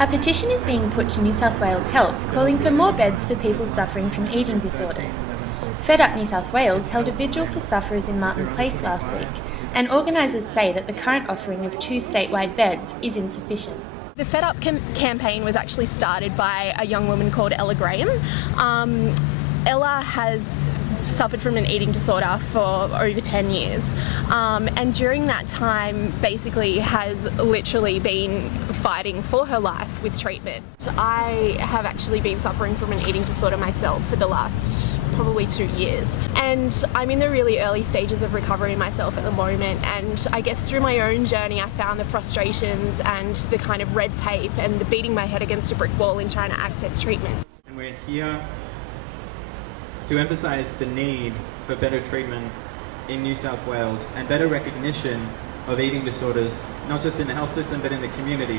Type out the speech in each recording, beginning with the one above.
A petition is being put to New South Wales Health calling for more beds for people suffering from eating disorders. FedUp New South Wales held a vigil for sufferers in Martin Place last week, and organisers say that the current offering of 2 statewide beds is insufficient. The FedUp campaign was actually started by a young woman called Ella Graham. Ella has suffered from an eating disorder for over 10 years, and during that time basically has literally been fighting for her life with treatment. I have actually been suffering from an eating disorder myself for the last probably 2 years, and I'm in the really early stages of recovery myself at the moment, and I guess through my own journey I found the frustrations and the kind of red tape and the beating my head against a brick wall in trying to access treatment. And we're here to emphasise the need for better treatment in New South Wales and better recognition of eating disorders, not just in the health system but in the community.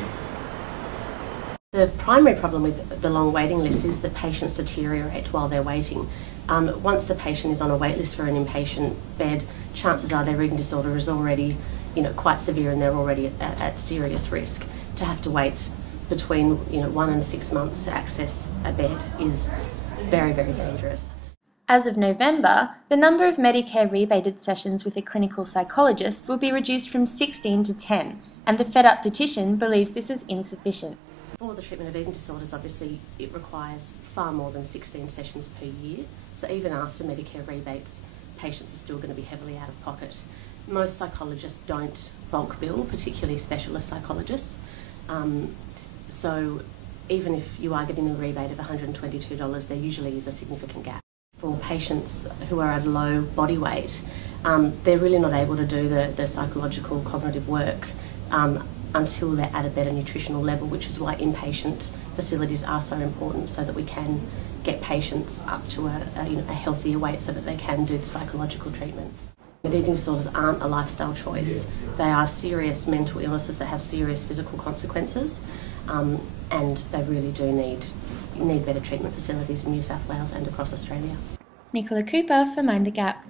The primary problem with the long waiting list is that patients deteriorate while they're waiting. Once the patient is on a wait list for an inpatient bed, chances are their eating disorder is already quite severe and they're already at serious risk. To have to wait between 1 and 6 months to access a bed is very, very dangerous. As of November, the number of Medicare rebated sessions with a clinical psychologist will be reduced from 16 to 10, and the FedUp petition believes this is insufficient. For the treatment of eating disorders, obviously it requires far more than 16 sessions per year, so even after Medicare rebates, patients are still going to be heavily out of pocket. Most psychologists don't bulk bill, particularly specialist psychologists, so even if you are getting a rebate of $122, there usually is a significant gap. For patients who are at low body weight, they're really not able to do the psychological cognitive work until they're at a better nutritional level, which is why inpatient facilities are so important, so that we can get patients up to a healthier weight so that they can do the psychological treatment. Eating disorders aren't a lifestyle choice. They are serious mental illnesses that have serious physical consequences, and they really do need better treatment facilities in New South Wales and across Australia. Nicola Cooper for Mind the Gap.